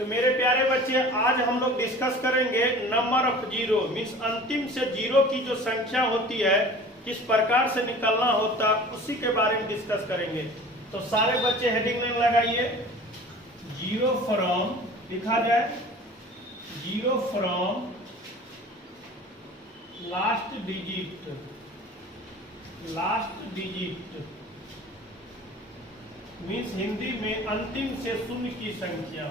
तो मेरे प्यारे बच्चे आज हम लोग डिस्कस करेंगे नंबर ऑफ जीरो, मीन्स अंतिम से जीरो की जो संख्या होती है किस प्रकार से निकलना होता, उसी के बारे में डिस्कस करेंगे। तो सारे बच्चे हेडिंग लाइन लगाइए। जीरो फ्रॉम लिखा जाए, zero from last digit, last digit means Hindi में अंतिम से शून्य की संख्या,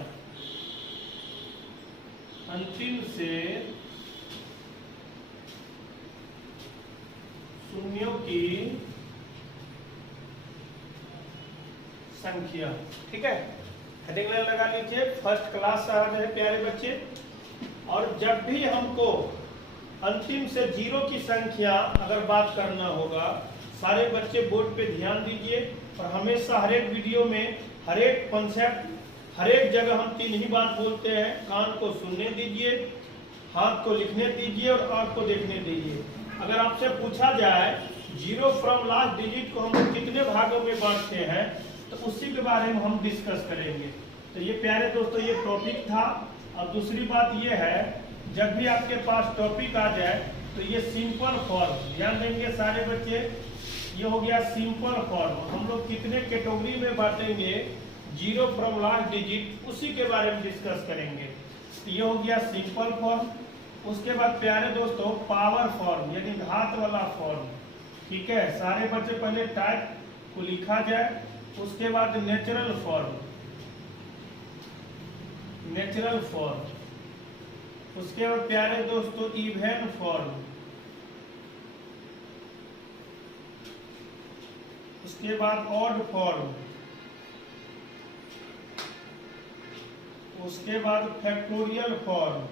अंतिम से शून्यों की संख्या। ठीक है, हेडिंग लाइन लगा लीजिए। फर्स्ट क्लास साहब है प्यारे बच्चे। और जब भी हमको अंतिम से जीरो की संख्या अगर बात करना होगा, सारे बच्चे बोर्ड पे ध्यान दीजिए और हमेशा हर एक वीडियो में हर एक कॉन्सेप्ट हर एक जगह हम तीन ही बात बोलते हैं। कान को सुनने दीजिए, हाथ को लिखने दीजिए और आंख को देखने दीजिए। अगर आपसे पूछा जाए जीरो फ्रॉम लास्ट डिजिट को हम लोग कितने भागों में बांटते हैं, तो उसी के बारे में हम डिस्कस करेंगे। तो ये प्यारे दोस्तों ये टॉपिक था। और दूसरी बात ये है, जब भी आपके पास टॉपिक आ जाए तो ये सिंपल फॉर्म ध्यान देंगे सारे बच्चे। ये हो गया सिंपल फॉर्म, हम लोग कितने कैटेगरी में बांटेंगे जीरो फ्रॉम लास्ट डिजिट, उसी के बारे में डिस्कस करेंगे। तो ये हो गया सिंपल फॉर्म। उसके बाद प्यारे दोस्तों पावर फॉर्म यानी घात वाला फॉर्म। ठीक है, सारे बच्चे पहले टाइप को लिखा जाए, उसके बाद नेचुरल फॉर्म, नेचुरल फॉर्म। उसके बाद प्यारे दोस्तों इवन फॉर्म, उसके बाद ऑड फॉर्म, उसके बाद फैक्टोरियल फॉर्म,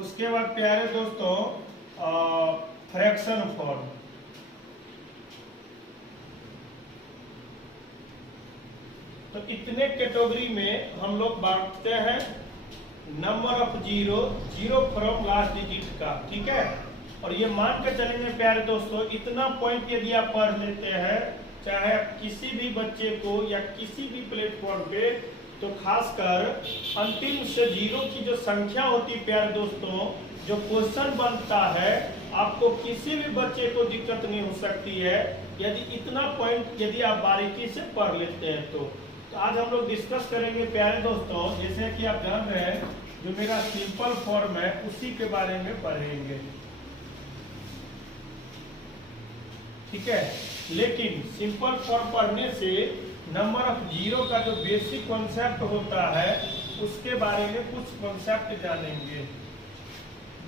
उसके बाद प्यारे दोस्तों फ्रैक्शन फॉर्म। तो इतने कैटेगरी में हम लोग बांटते हैं number of zero, zero from last digit का। ठीक है, और ये मान के चलेंगे प्यारे दोस्तों, इतना पॉइंट यदि आप पढ़ लेते हैं, चाहे आप किसी भी बच्चे को या किसी भी प्लेटफॉर्म पे, तो खासकर अंतिम से जीरो की जो संख्या होती है प्यारे दोस्तों, जो क्वेश्चन बनता है, आपको किसी भी बच्चे को दिक्कत नहीं हो सकती है यदि इतना पॉइंट यदि आप बारीकी से पढ़ लेते हैं। तो आज हम लोग डिस्कस करेंगे प्यारे दोस्तों, जैसे कि आप जान रहे हैं जो मेरा सिंपल फॉर्म है उसी के बारे में पढ़ेंगे। ठीक है, लेकिन सिंपल फॉर्म पढ़ने से नंबर ऑफ जीरो का जो बेसिक कॉन्सेप्ट होता है उसके बारे में कुछ कॉन्सेप्ट जानेंगे।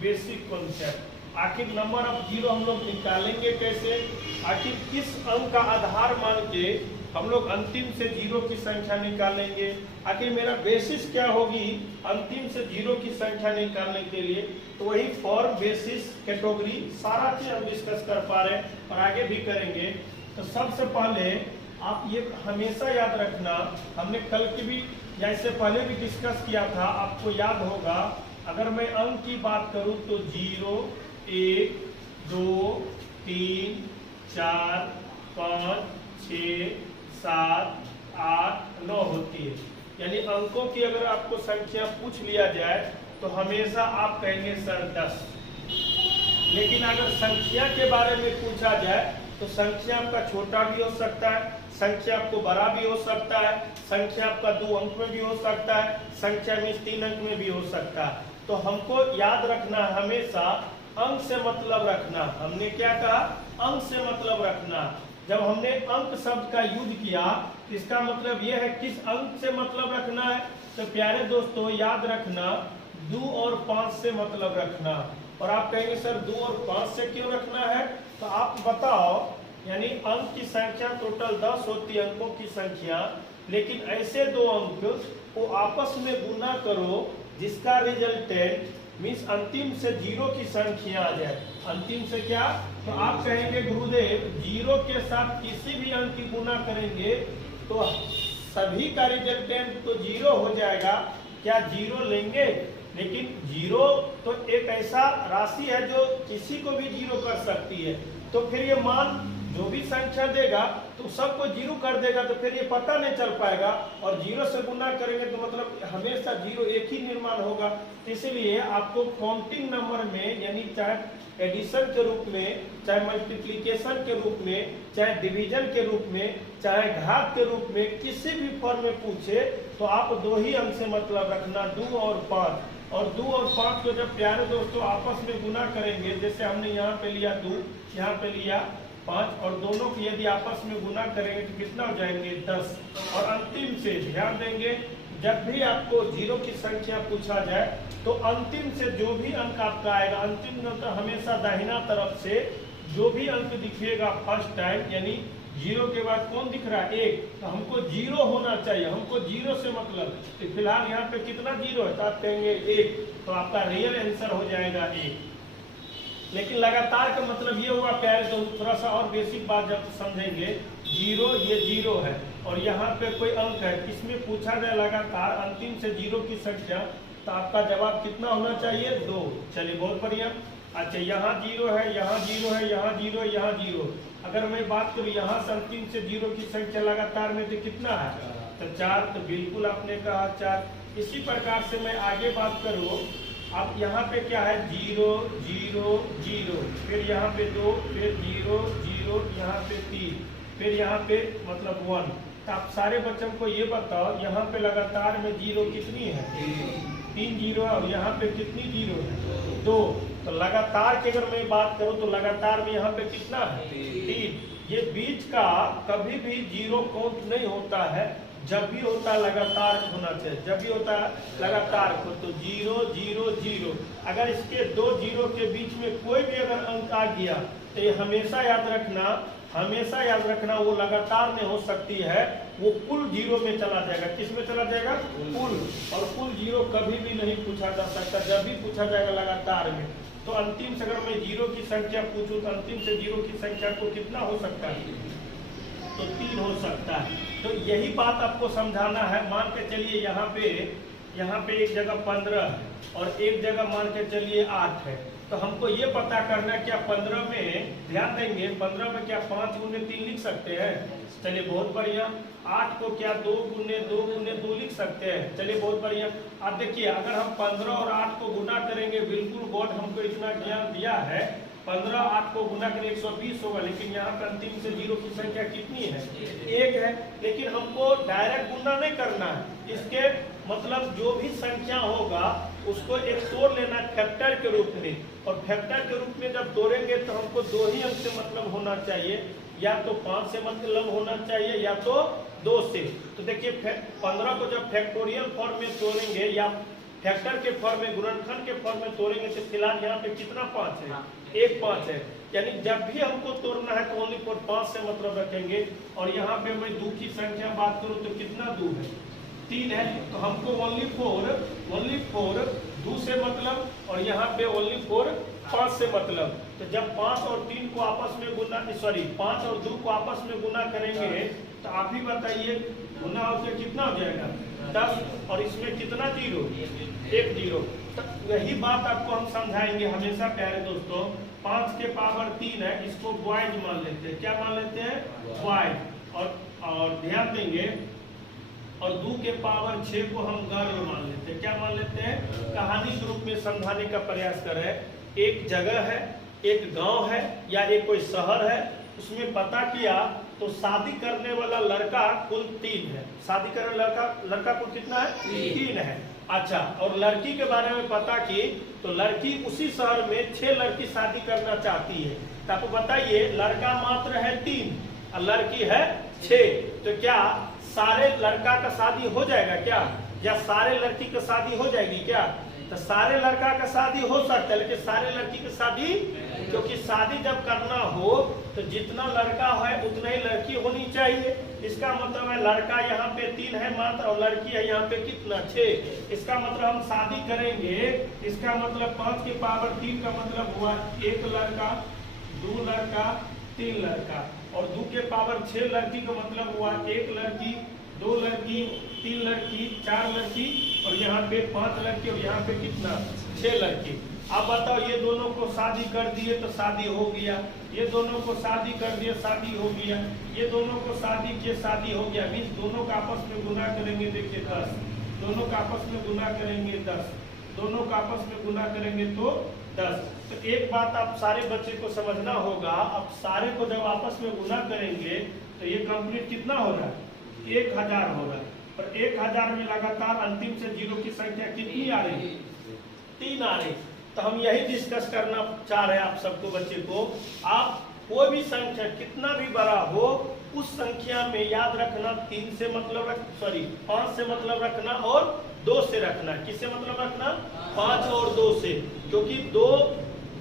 बेसिक कॉन्सेप्ट, आखिर नंबर ऑफ जीरो हम लोग निकालेंगे कैसे, आखिर किस अंक का आधार मान के हम लोग अंतिम से जीरो की संख्या निकालेंगे, आखिर मेरा बेसिस क्या होगी अंतिम से जीरो की संख्या निकालने के लिए। तो वही फॉर्म, बेसिस, कैटेगरी सारा चीज हम डिस्कस कर पा रहे हैं और आगे भी करेंगे। तो सबसे पहले आप ये हमेशा याद रखना, हमने कल की भी या इससे पहले भी डिस्कस किया था, आपको याद होगा। अगर मैं अंक की बात करूं तो 0, 1, 2, 3, 4, 5, 6, 7, 8, 9 होती है। यानी अंकों की अगर आपको संख्या पूछ लिया जाए तो हमेशा आप कहेंगे सर 10। लेकिन अगर संख्या के बारे में पूछा जाए तो संख्या आपका छोटा भी हो सकता है, संख्या आपको बड़ा भी हो सकता है, संख्या आपका 2 अंक में भी हो सकता है, संख्या में 3 अंक में भी हो सकता है। तो हमको याद रखना हमेशा अंक से मतलब रखना। हमने क्या कहा, अंक से मतलब रखना। जब हमने अंक शब्द का यूज किया तो इसका मतलब यह है किस अंक से मतलब रखना है। तो प्यारे दोस्तों याद रखना 2 और 5 से मतलब रखना। और आप कहेंगे सर 2 और 5 से क्यों रखना है, तो आप बताओ। यानी अंक की संख्या टोटल 10 होती है, अंकों की संख्या, लेकिन ऐसे 2 अंक को आपस में गुना करो जिसका रिजल्टेंट मीन्स अंतिम से जीरो की संख्या आ जाए। अंतिम से क्या, तो आप कहेंगे गुरुदेव जीरो के साथ किसी भी अंक की गुना करेंगे तो सभी का रिजल्टेंट तो जीरो हो जाएगा, क्या जीरो लेंगे? लेकिन जीरो तो एक ऐसा राशि है जो किसी को भी जीरो कर सकती है। तो फिर ये मान जो भी संख्या देगा तो सबको जीरो कर देगा, तो फिर ये पता नहीं चल पाएगा। और जीरो से गुना करेंगे तो मतलब हमेशा जीरो एक ही निर्माण होगा। इसीलिए आपको काउंटिंग नंबर में, यानी चाहे एडिशन के रूप में, चाहे मल्टीप्लिकेशन के रूप में, चाहे डिवीजन के रूप में, चाहे घात के रूप में, किसी भी फॉर्म में पूछे तो आप 2 ही अंक से मतलब रखना, 2 और 5। और 2 और 5 को जब प्यारे दोस्तों आपस में गुना करेंगे, जैसे हमने यहाँ पे लिया 2, यहाँ पे लिया 5, और दोनों की यदि आपस में गुना करेंगे तो कितना हो जाएंगे 10। और अंतिम से ध्यान देंगे, जब भी आपको जीरो की संख्या पूछा जाए तो अंतिम से जो भी अंक आपका आएगा, अंतिम तो हमेशा दाहिना तरफ से जो भी अंक दिखेगा फर्स्ट टाइम, यानी जीरो के बाद कौन दिख रहा है 1, तो हमको जीरो होना चाहिए, हमको जीरो से मतलब। तो फिलहाल यहाँ पे कितना जीरो है तो आप कहेंगे 1, तो आपका रियल आंसर हो जाएगा 1। लेकिन लगातार का मतलब ये हुआ प्यारे दोस्तों, थोड़ा सा और बेसिक बात जब समझेंगे, जीरो ये जीरो है और यहाँ पे कोई अंक है, इसमें पूछा जाए लगातार अंतिम से जीरो की संख्या, तो आपका जवाब कितना होना चाहिए 2। चलिए बहुत बढ़िया। अच्छा यहाँ जीरो है, यहाँ जीरो है, यहाँ जीरो है, यहाँ जीरो। अगर मैं बात करूँ यहाँ से अंतिम से जीरो की संख्या लगातार में तो कितना है, तो 4। तो बिल्कुल आपने कहा 4। इसी प्रकार से मैं आगे बात करूँ, अब यहाँ पे क्या है 0 0 0, फिर यहाँ पे 2, फिर 0 0, यहाँ पे 3, फिर यहाँ पे मतलब 1। तो आप सारे बच्चों को ये बताओ यहाँ पे लगातार में जीरो कितनी है, 3 जीरो, और यहाँ पे कितनी जीरो है 2। तो लगातार की अगर मैं बात करूँ तो लगातार में यहाँ पे कितना है 3। ये बीच का कभी भी जीरो काउंट नहीं होता है, जब भी होता है लगातार होना चाहिए, जब भी होता है लगातार को। तो 0 0 0, अगर इसके 2 जीरो के बीच में कोई भी अगर अंक आ गया तो ये हमेशा याद रखना, हमेशा याद रखना वो लगातार में हो सकती है, वो कुल जीरो में चला जाएगा। किस में चला जाएगा, कुल। और कुल जीरो कभी भी नहीं पूछा जा सकता, जब भी पूछा जाएगा लगातार में। तो अंतिम से अगर मैं जीरो की संख्या पूछूं तो अंतिम से जीरो की संख्या को कितना हो सकता है, तो 3 हो सकता है। तो यही बात आपको समझाना है। मान के चलिए यहाँ पे एक जगह 15 है और एक जगह मान के चलिए 8 है, तो हमको ये पता करना क्या 15 में, ध्यान देंगे 15 में क्या 5 गुने 3 लिख सकते हैं। चलिए बहुत बढ़िया। 8 को क्या 2 गुने 2 लिख सकते हैं। चलिए बहुत बढ़िया। अब देखिए अगर हम 15 और 8 को गुना करेंगे, बिल्कुल गॉड हमको इतना ज्ञान दिया है, 15 8 को गुना करें 120 होगा, लेकिन यहाँ पर अंतिम से जीरो की संख्या कितनी है 1 है। लेकिन हमको डायरेक्ट गुना नहीं करना है, इसके मतलब जो भी संख्या होगा उसको एक तोड़ लेना फैक्टर के रूप में, और फैक्टर के रूप में जब तोड़ेंगे तो हमको 2 ही अंक से मतलब होना चाहिए, या तो 5 से मतलब होना चाहिए या तो 2 से। तो देखिए 15 को जब फैक्टोरियल फॉर्म में तोड़ेंगे या फैक्टर के फॉर्म में, गुणनखंड के फॉर्म में तोड़ेंगे तो फिलहाल यहाँ पे कितना 5 है, 1 5 है। यानी जब भी हमको तोड़ना है तो ओनली फॉर 5 से मतलब रखेंगे। और यहाँ पे मैं 2 की संख्या बात करूँ तो कितना 2 है, 3 है। तो हमको ओनली फॉर 2 से मतलब, और यहाँ पे ओनली फॉर 5 से मतलब। तो जब 5 और 3 को आपस में गुना, 5 और 2 को आपस में गुना करेंगे तो आप ही बताइए गुना होकर कितना हो जाएगा 10, और इसमें कितना जीरो, 1 जीरो। तो यही बात आपको हम समझाएंगे हमेशा प्यारे दोस्तों। 5 के पावर 3 है, इसको बॉयज मान लेते हैं। क्या मान लेते हैं, बॉयज। और ध्यान देंगे, और 2 के पावर 6 को हम गर्ल मान लेते हैं। क्या मान लेते हैं, कहानी के रूप में समझाने का प्रयास करें। एक जगह है, एक गांव है या एक कोई शहर है, उसमें पता किया तो शादी करने वाला लड़का कुल 3 है। शादी करने लड़का कुल कितना है, 3 है। अच्छा, और लड़की के बारे में पता की तो लड़की उसी शहर में 6 लड़की शादी करना चाहती है। तो आपको बताइए लड़का मात्र है 3 और लड़की है 6, तो क्या सारे लड़का का शादी हो जाएगा क्या, या सारे लड़की का शादी हो जाएगी क्या? तो सारे लड़का का शादी हो सकता है, लेकिन सारे लड़की की शादी, क्योंकि शादी जब करना हो तो जितना लड़का है उतना ही लड़की होनी चाहिए। इसका मतलब है लड़का यहाँ पे 3 है मात्र और लड़की है यहाँ पे कितना 6। इसका मतलब हम शादी करेंगे, इसका मतलब 5 के पावर 3 का मतलब हुआ 1 लड़का, 2 लड़का, 3 लड़का, और 2 के पावर 6 लड़की का मतलब हुआ 1 लड़की, 2 लड़की, 3 लड़की, 4 लड़की, और यहाँ पे 5 लड़की, और यहाँ पे कितना 6 लड़की। आप बताओ, ये दोनों को शादी कर दिए तो शादी हो गया, ये दोनों को शादी कर दिए शादी हो गया, ये दोनों को शादी किए शादी हो गया। मीन्स दोनों का आपस में गुना करेंगे, देखिए 10, दोनों का आपस में गुना करेंगे 10, दोनों का आपस में गुना करेंगे तो 10। तो एक बात आप सारे बच्चे को समझना होगा, अब सारे को जब आपस में गुना करेंगे तो ये कंप्लीट कितना हो रहा है, 1000 हो रहा है। और 1000 में लगातार अंतिम से जीरो की संख्या कितनी आ रही है, 3 आ रही। तो हम यही डिस्कस करना चाह रहे हैं आप सबको, बच्चे को, आप कोई भी संख्या कितना भी बड़ा हो उस संख्या में याद रखना 3 से मतलब 5 से मतलब रखना और 2 से रखना। किससे मतलब रखना, 5 और 2 से, क्योंकि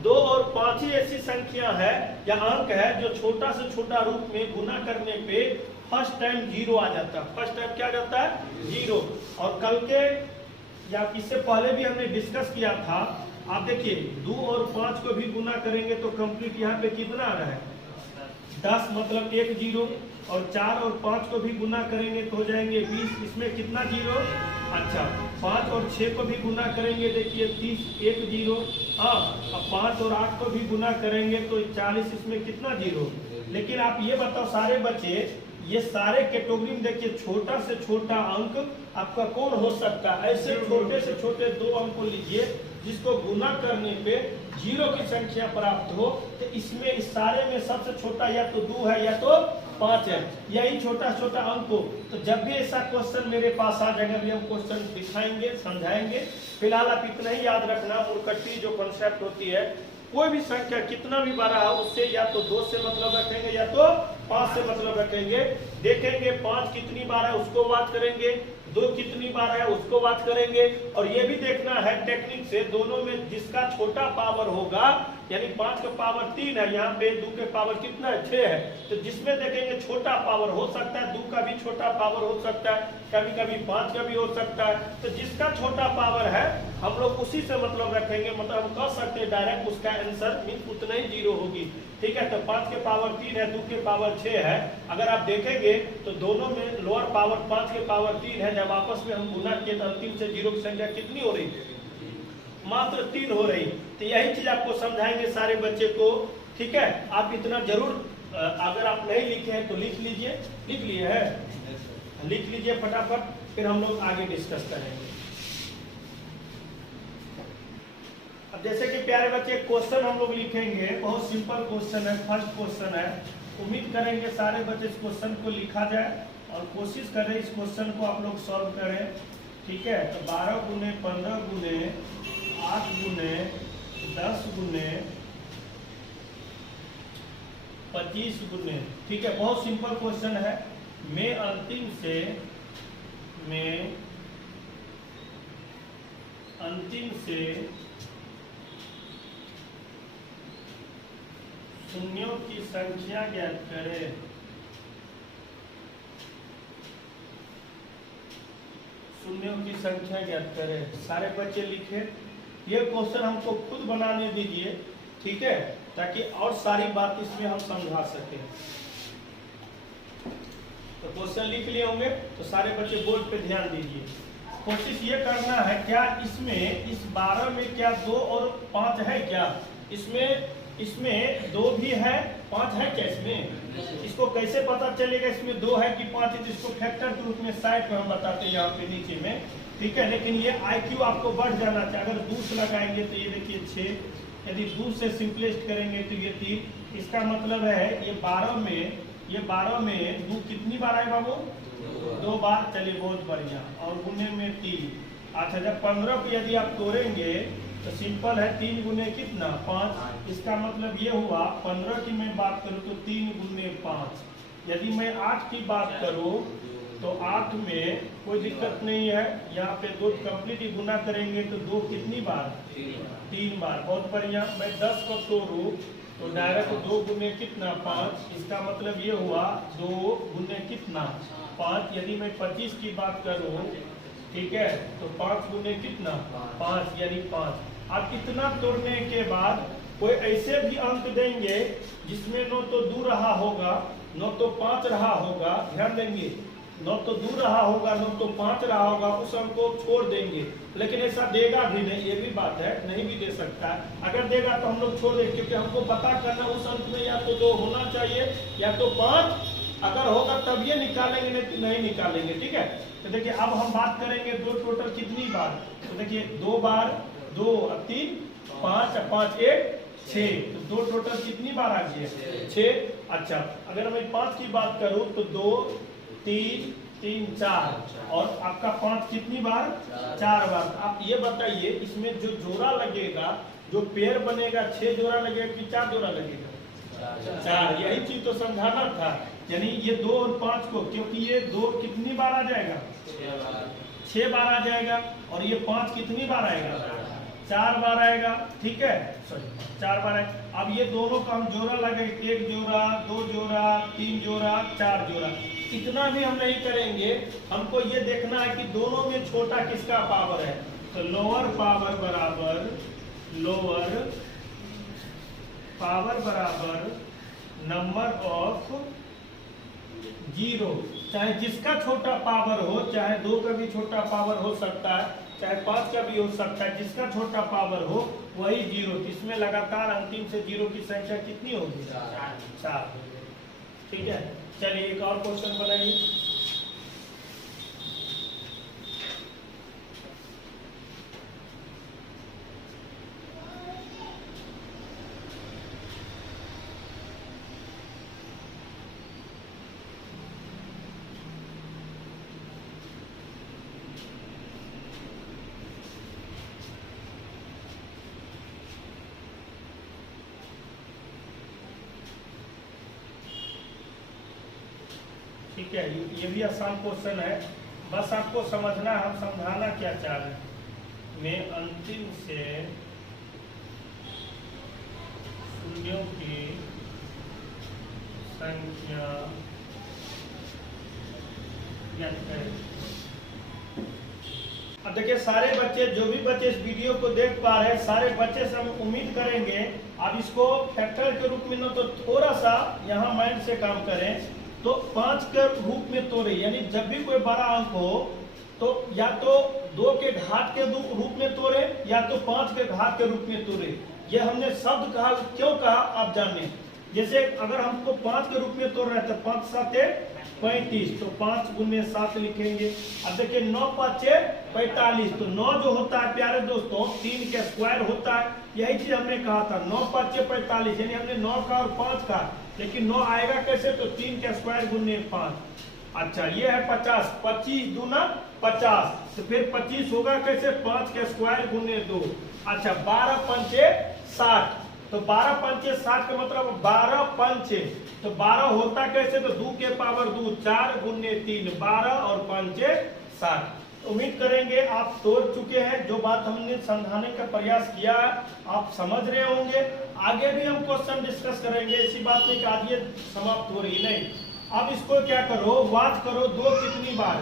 2 और 5 ही ऐसी संख्या है या अंक है जो छोटा से छोटा रूप में गुना करने पे फर्स्ट टाइम 0 आ जाता है। फर्स्ट टाइम क्या आ जाता है, 0। और कल के या इससे पहले भी हमने डिस्कस किया था, आप देखिए 2 और 5 को भी गुना करेंगे तो कंप्लीट यहाँ पे कितना आ रहा है, 10 मतलब 1 0। और 4 और 5 को भी गुना करेंगे तो हो जाएंगे 20, इसमें कितना 0। अच्छा, 5 और 6 को भी गुना करेंगे, देखिए 30, 1 0। हाँ, अब 5 और 8 को भी गुना करेंगे तो 40, इसमें कितना 0। लेकिन आप ये बताओ सारे बच्चे, ये सारे कैटेगरी में देखिए छोटा से छोटा अंक आपका कौन हो सकता है। ऐसे छोटे से छोटे 2 अंक को लीजिए जिसको गुना करने पे 0 की संख्या प्राप्त हो। तो इसमें इस सारे में सबसे छोटा या तो 2 है या तो 5 है, यही छोटा छोटा अंक हो। तो जब भी ऐसा क्वेश्चन मेरे पास आ जाएगा भी हम क्वेश्चन दिखाएंगे, समझाएंगे। फिलहाल आप इतना ही याद रखना, मूर्खटी जो कॉन्सेप्ट होती है, कोई भी संख्या कितना भी बड़ा है उससे या तो 2 से मतलब रखेंगे या तो 5 से मतलब रखेंगे। देखेंगे 5 कितनी बार है उसको बात करेंगे, 2 कितनी बार है उसको बात करेंगे। और ये भी देखना है टेक्निक से, दोनों में जिसका छोटा पावर होगा, यानी 5 का पावर 3 है, यहाँ पे 2 के पावर कितना है, 6 है। तो जिसमें देखेंगे छोटा पावर हो सकता है, 2 का भी छोटा पावर हो सकता है, कभी कभी 5 का भी हो सकता है। तो जिसका छोटा पावर है हम लोग उसी से मतलब रखेंगे, मतलब हम कह सकते हैं डायरेक्ट उसका आंसर मीन उतना ही 0 होगी। ठीक है, तो 5 के पावर 3 है, 2 के पावर 6 है। अगर आप देखेंगे तो दोनों में लोअर पावर 5 के पावर 3 है, जब आपस में हम गुना किए तो अंतिम से 0 की संख्या कितनी हो रही, मात्र 3 हो रही। तो यही चीज आपको समझाएंगे सारे बच्चे को। ठीक है, आप इतना जरूर, अगर आप नहीं लिखे हैं तो लिख लीजिए। लिख लिए है, लिख लीजिए फटाफट, फिर हम लोग आगे डिस्कस करेंगे। अब जैसे कि प्यारे बच्चे क्वेश्चन हम लोग लिखेंगे, बहुत सिंपल क्वेश्चन है, फर्स्ट क्वेश्चन है। उम्मीद करेंगे सारे बच्चे इस क्वेश्चन को लिखा जाए और कोशिश करें इस क्वेश्चन को आप लोग सॉल्व करें। ठीक है, तो 12 गुने 15 गुने 8 गुने 10 गुने 25 गुने। ठीक है, बहुत सिंपल क्वेश्चन है। मैं अंतिम से शून्यों की संख्या ज्ञात करें। शून्यों की संख्या ज्ञात करें। सारे बच्चे लिखे। ये क्वेश्चन हमको खुद बनाने दीजिए, ठीक है, ताकि और सारी बात इसमें हम समझा सकें। तो क्वेश्चन लिख लिए होंगे तो सारे बच्चे बोर्ड पे ध्यान दीजिए। कोशिश ये करना है, क्या इसमें इस 12 में क्या 2 और 5 है क्या? इसमें 2 भी है, 5 है क्या इसमें? इसको कैसे पता चलेगा इसमें 2 है कि 5 है? तो इसको फैक्टर के रूप में साइड पर हम बताते हैं यहाँ पे नीचे में। ठीक है, लेकिन ये IQ आपको बढ़ जाना चाहिए। अगर 2 से लगाएंगे तो ये देखिए 6, यदि 2 से सिंपलेस्ट करेंगे तो ये 3। इसका मतलब है ये 12 में 2 कितनी बार आए बाबू? 2 बार। चलिए बहुत बढ़िया। और गुने में 3। अच्छा, जब 15 को यदि आप तोड़ेंगे तो सिंपल है, 3 गुने कितना? 5। इसका मतलब ये हुआ 15 की मैं बात करूं तो 3 गुने 5। यदि मैं 8 की बात करूं तो 8 में कोई दिक्कत नहीं है, यहाँ पे 2 कंप्लीट ही गुना करेंगे तो 2 कितनी बार? 3 बार। बहुत बढ़िया। मैं 10 को तोड़ूं तो डायरेक्ट 2 गुने कितना? 5। इसका मतलब ये हुआ 2 गुने कितना? 5। यदि मैं 25 की बात करूं, ठीक है, तो 5 गुने कितना? 5, यानी 5। अब इतना तोड़ने के बाद कोई ऐसे भी अंक देंगे जिसमें न तो 2 रहा होगा न तो 5 रहा होगा। ध्यान देंगे, 9 तो दूर रहा होगा, 9 तो 5 रहा होगा, उस अंक को छोड़ देंगे। लेकिन ऐसा देगा भी नहीं, ये भी बात है, नहीं भी दे सकता है। अगर देगा तो हम लोग छोड़ देंगे, क्योंकि हमको पता करना उस अंक में या तो 2 होना चाहिए या तो 5, अगर होगा तब ये निकालेंगे, नहीं तो नहीं निकालेंगे। ठीक है, तो देखिए अब हम बात करेंगे 2 टोटल कितनी बार। तो देखिए 2 बार, 2 और 3, 5 और 5 1 6, तो 2 टोटल कितनी बार आ गई है 6। अच्छा, अगर मैं 5 की बात करूं तो 2 3 3 4, और आपका 5 कितनी बार 4 बार। आप ये बताइए इसमें जो जोड़ा लगेगा, जो पेयर बनेगा, 6 जोड़ा लगेगा कि 4 जोड़ा लगेगा? 4। यही चीज तो समझाना था, यानी ये 2 और 5 को, क्योंकि ये 2 कितनी बार आ जाएगा 6 बार आ जाएगा, और ये 5 कितनी बार आएगा 4 बार आएगा। ठीक है, सॉरी 4 बार आएगा। अब ये दोनों का हम जोड़ा लगे, 1 जोड़ा 2 जोड़ा 3 जोड़ा 4 जोड़ा। इतना भी हम नहीं करेंगे, हमको ये देखना है कि दोनों में छोटा किसका पावर है। तो लोअर पावर बराबर नंबर ऑफ 0, चाहे जिसका छोटा पावर हो, चाहे 2 का भी छोटा पावर हो सकता है, चाहे 5 का भी हो सकता है, जिसका छोटा पावर हो वही 0। इसमें लगातार अंतिम से 0 की संख्या कितनी होगी 4। ठीक है, चलिए एक और क्वेश्चन बनाइए। ठीक है, ये भी आसान क्वेश्चन है, बस आपको समझना, हम समझाना क्या चाह रहे हैं। में अंतिम से शून्यों की संख्या ज्ञात करें। अब देखिए सारे बच्चे, जो भी बच्चे इस वीडियो को देख पा रहे हैं, सारे बच्चे से हम उम्मीद करेंगे आप इसको फैक्टर के रूप में न तो थोड़ा सा यहाँ माइंड से काम करें, तो 5 के रूप में तोड़े। यानी जब भी कोई बड़ा अंक हो तो या तो 2 के घात के रूप में तोड़े या तो 5 के घात के रूप में तोड़े। ये हमने शब्द कहा, क्यों कहा आप जाने। जैसे अगर हमको 5 के रूप में तोड़ रहे हैं तो 5 7 35, तो 5 गुने 7 लिखेंगे। अब देखिए 9 5 45, तो 9 जो होता है प्यारे दोस्तों 3 के स्क्वायर होता है। यही चीज हमने कहा था, 9 5 45, यानी हमने 9 का और 5 का, लेकिन 9 आएगा कैसे, तो 3 के स्क्वायर गुने 5। अच्छा ये है 50, 25 दूना 50, तो फिर 25 होगा कैसे, 5 के स्क्वायर गुने 2। अच्छा 12 पंचे 60, तो 12 पंचे 60 का मतलब 12 पंचे, तो 12 होता कैसे, तो 2 के पावर 2, 4 गुने 3, 12 और पंचे 60। उम्मीद करेंगे आप तोड़ चुके हैं, जो बात हमने समझाने का प्रयास किया आप समझ रहे होंगे। आगे भी हम क्वेश्चन डिस्कस करेंगे, इसी बात में आज ये समाप्त हो रही नहीं। अब इसको क्या करो, वाच करो 2 कितनी बार,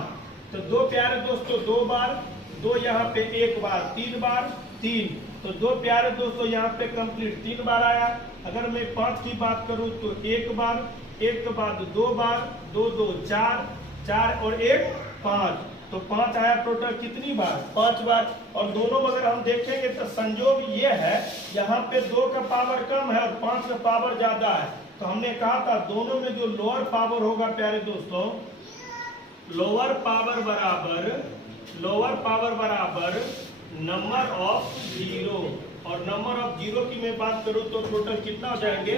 तो 2 प्यारे दोस्तों 2 बार, 2 यहाँ पे 1 बार, 3 बार 3, तो 2 प्यारे दोस्तों यहाँ पे कंप्लीट 3 बार आया। अगर मैं 5 की बात करूँ तो 1 बार, 1 के बाद 2 बार, 2 2 4, 4 और 1 5, तो 5 आया टोटल कितनी बार 5 बार। और दोनों अगर हम देखेंगे तो संजोग ये है, यहाँ पे 2 का पावर कम है और 5 का पावर ज्यादा है, तो हमने कहा था दोनों में जो लोअर पावर होगा प्यारे दोस्तों, लोअर पावर बराबर नंबर ऑफ 0, और नंबर ऑफ 0 की मैं बात करूं तो टोटल कितना हो जाएंगे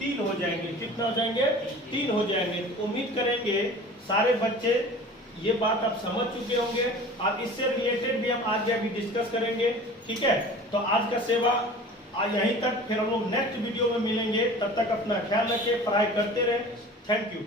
3 हो जाएंगे। कितना हो जाएंगे 3 हो जाएंगे। तो उम्मीद करेंगे सारे बच्चे ये बात आप समझ चुके होंगे। आप इससे रिलेटेड भी हम आज अभी डिस्कस करेंगे। ठीक है, तो आज का सेवा आज यहीं तक, फिर हम लोग नेक्स्ट वीडियो में मिलेंगे। तब तक अपना ख्याल रखें, पढ़ाई करते रहे। Thank you.